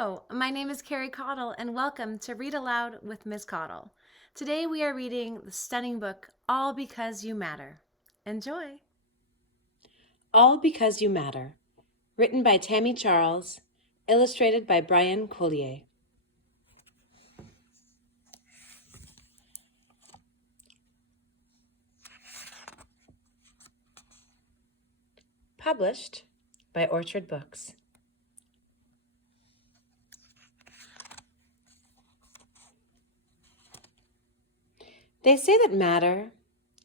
Hello, my name is Carrie Caudle, and welcome to Read Aloud with Ms. Caudle. Today we are reading the stunning book, All Because You Matter. Enjoy! All Because You Matter, written by Tami Charles, illustrated by Bryan Collier. Published by Orchard Books. They say that matter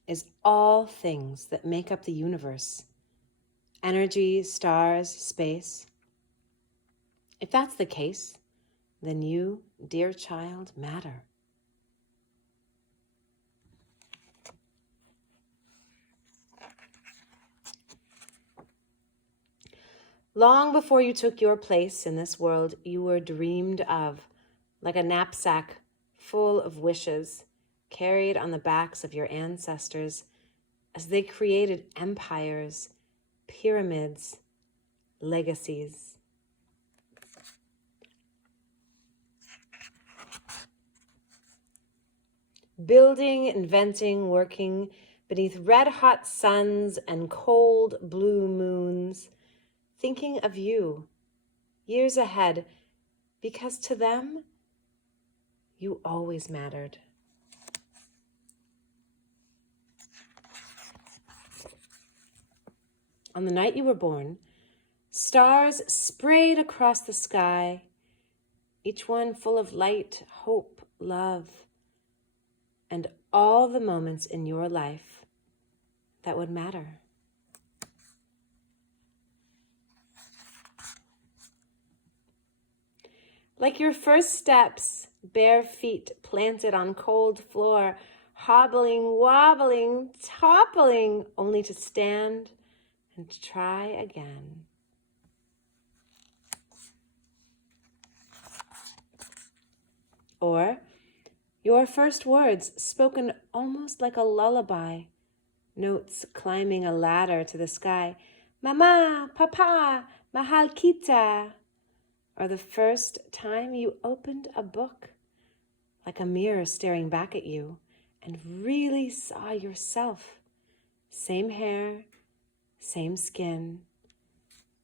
is all things that make up the universe. Energy, stars, space. If that's the case, then you, dear child, matter. Long before you took your place in this world, you were dreamed of, like a knapsack full of wishes, carried on the backs of your ancestors as they created empires, pyramids, legacies. Building, inventing, working beneath red-hot suns and cold blue moons, thinking of you, years ahead, because to them, you always mattered. On the night you were born, stars sprayed across the sky, each one full of light, hope, love, and all the moments in your life that would matter. Like your first steps, bare feet planted on cold floor, hobbling, wobbling, toppling, only to stand and try again. Or your first words spoken almost like a lullaby, notes climbing a ladder to the sky. Mama, Papa, mahal kita. Or the first time you opened a book, like a mirror staring back at you, and really saw yourself. Same hair, same skin,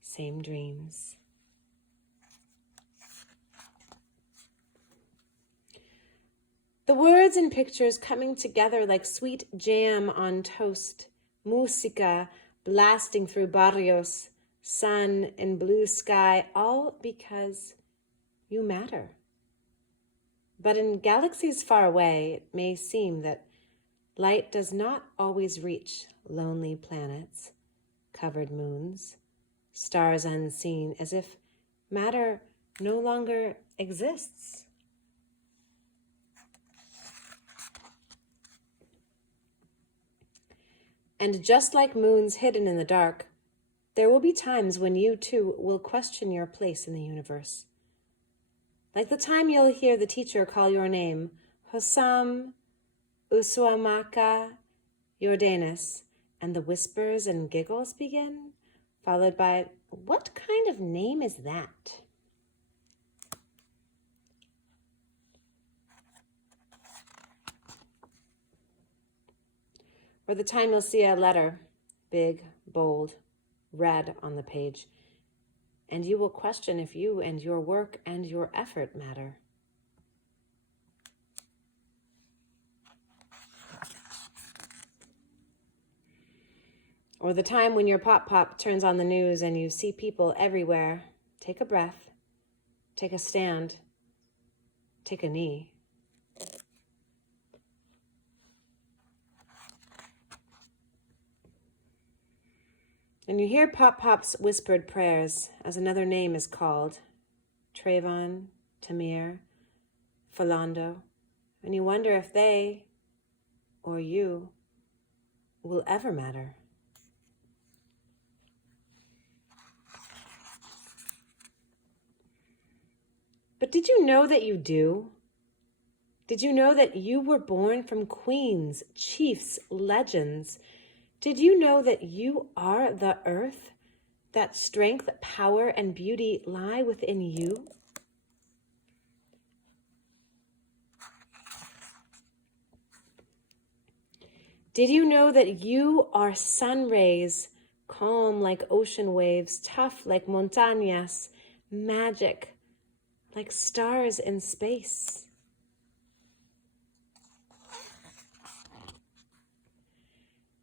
same dreams. The words and pictures coming together like sweet jam on toast, música blasting through barrios, sun and blue sky, all because you matter. But in galaxies far away, it may seem that light does not always reach lonely planets, covered moons, stars unseen, as if matter no longer exists. And just like moons hidden in the dark, there will be times when you too will question your place in the universe. Like the time you'll hear the teacher call your name, Hossam, Usuamaka, Jordanus, and the whispers and giggles begin, followed by, what kind of name is that? Or the time you'll see a letter, big, bold, red on the page, and you will question if you and your work and your effort matter. Or the time when your pop-pop turns on the news and you see people everywhere. Take a breath, take a stand, take a knee. And you hear Pop-Pop's whispered prayers as another name is called, Trayvon, Tamir, Philando, and you wonder if they, or you, will ever matter. But did you know that you do? Did you know that you were born from queens, chiefs, legends? Did you know that you are the earth? That strength, power, and beauty lie within you? Did you know that you are sun rays, calm like ocean waves, tough like montañas, magic like stars in space?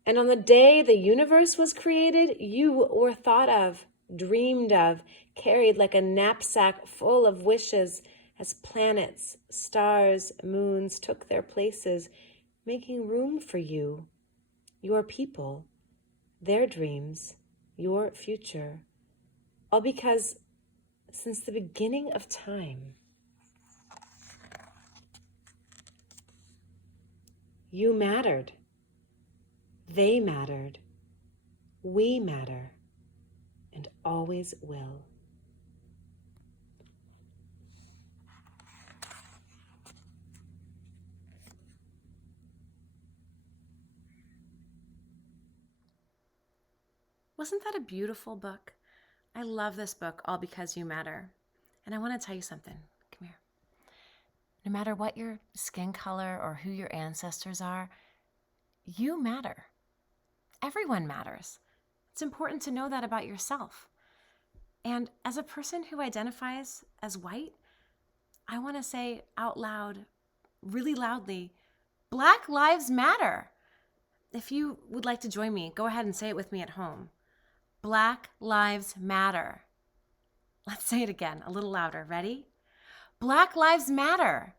And on the day the universe was created, you were thought of, dreamed of, carried like a knapsack full of wishes as planets, stars, moons took their places, making room for you, your people, their dreams, your future. All because since the beginning of time, you mattered. They mattered. We matter. And always will. Wasn't that a beautiful book? I love this book, All Because You Matter. And I want to tell you something. Come here. No matter what your skin color or who your ancestors are, you matter. Everyone matters. It's important to know that about yourself. And as a person who identifies as white, I want to say out loud, really loudly, Black Lives Matter. If you would like to join me, go ahead and say it with me at home. Black Lives Matter. Let's say it again, a little louder. Ready? Black Lives Matter.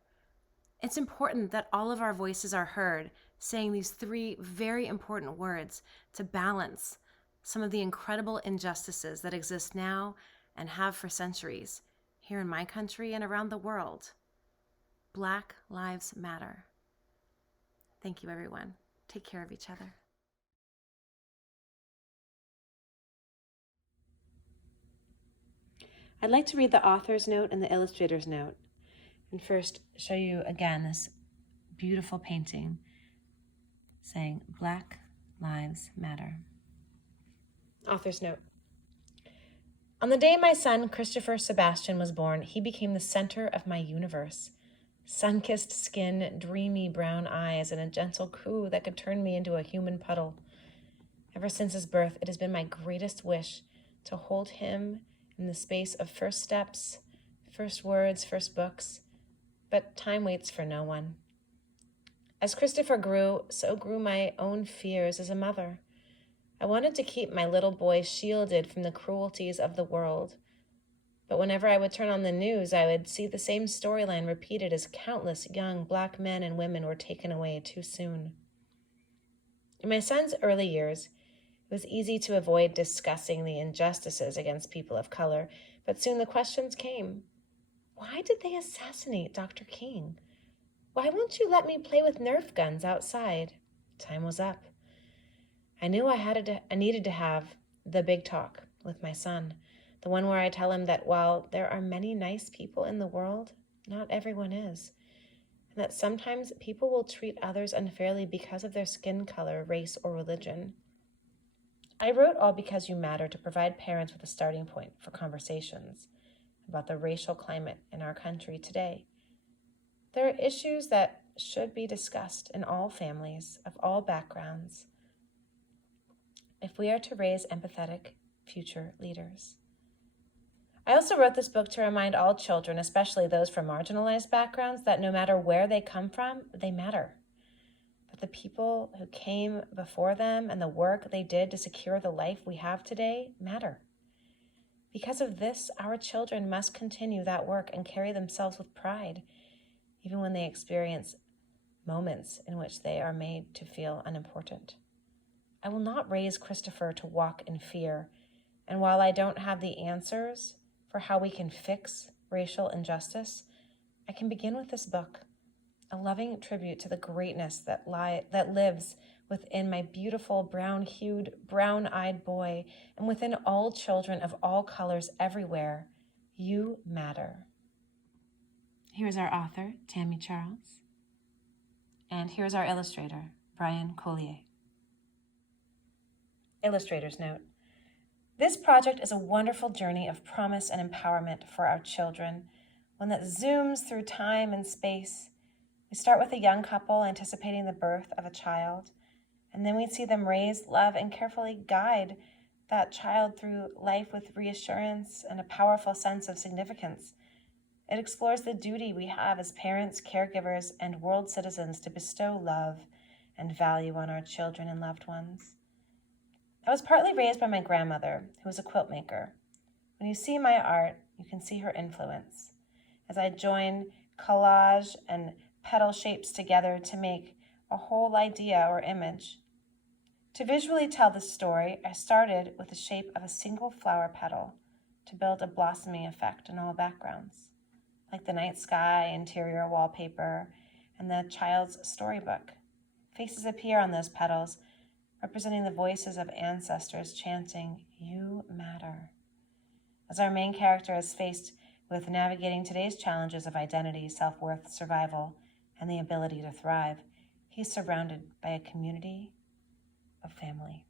It's important that all of our voices are heard, saying these three very important words to balance some of the incredible injustices that exist now and have for centuries here in my country and around the world. Black Lives Matter. Thank you, everyone. Take care of each other. I'd like to read the author's note and the illustrator's note, and first show you again this beautiful painting saying Black Lives Matter. Author's note. On the day my son, Christopher Sebastian, was born, he became the center of my universe. Sun-kissed skin, dreamy brown eyes, and a gentle coo that could turn me into a human puddle. Ever since his birth, it has been my greatest wish to hold him in the space of first steps, first words, first books, but time waits for no one. As Christopher grew, so grew my own fears as a mother. I wanted to keep my little boy shielded from the cruelties of the world, but whenever I would turn on the news, I would see the same storyline repeated as countless young Black men and women were taken away too soon. In my son's early years, it was easy to avoid discussing the injustices against people of color, but soon the questions came. Why did they assassinate Dr. King? Why won't you let me play with Nerf guns outside? Time was up. I knew I needed to have the big talk with my son, the one where I tell him that while there are many nice people in the world, not everyone is, and that sometimes people will treat others unfairly because of their skin color, race, or religion. I wrote All Because You Matter to provide parents with a starting point for conversations about the racial climate in our country today. There are issues that should be discussed in all families of all backgrounds if we are to raise empathetic future leaders. I also wrote this book to remind all children, especially those from marginalized backgrounds, that no matter where they come from, they matter. That the people who came before them and the work they did to secure the life we have today matter. Because of this, our children must continue that work and carry themselves with pride, even when they experience moments in which they are made to feel unimportant. I will not raise Christopher to walk in fear, and while I don't have the answers for how we can fix racial injustice, I can begin with this book, a loving tribute to the greatness that lives within my beautiful brown-hued, brown-eyed boy, and within all children of all colors everywhere. You matter. Here's our author, Tami Charles. And here's our illustrator, Bryan Collier. Illustrator's note. This project is a wonderful journey of promise and empowerment for our children, one that zooms through time and space. We start with a young couple anticipating the birth of a child, And then we'd see them raise, love, and carefully guide that child through life with reassurance and a powerful sense of significance. It explores the duty we have as parents, caregivers, and world citizens to bestow love and value on our children and loved ones. I was partly raised by my grandmother, who was a quilt maker. When you see my art, you can see her influence. As I join collage and petal shapes together to make a whole idea or image. To visually tell this story, I started with the shape of a single flower petal to build a blossoming effect in all backgrounds, like the night sky, interior wallpaper, and the child's storybook. Faces appear on those petals, representing the voices of ancestors chanting, "You matter." As our main character is faced with navigating today's challenges of identity, self-worth, survival, and the ability to thrive, he's surrounded by a community of family.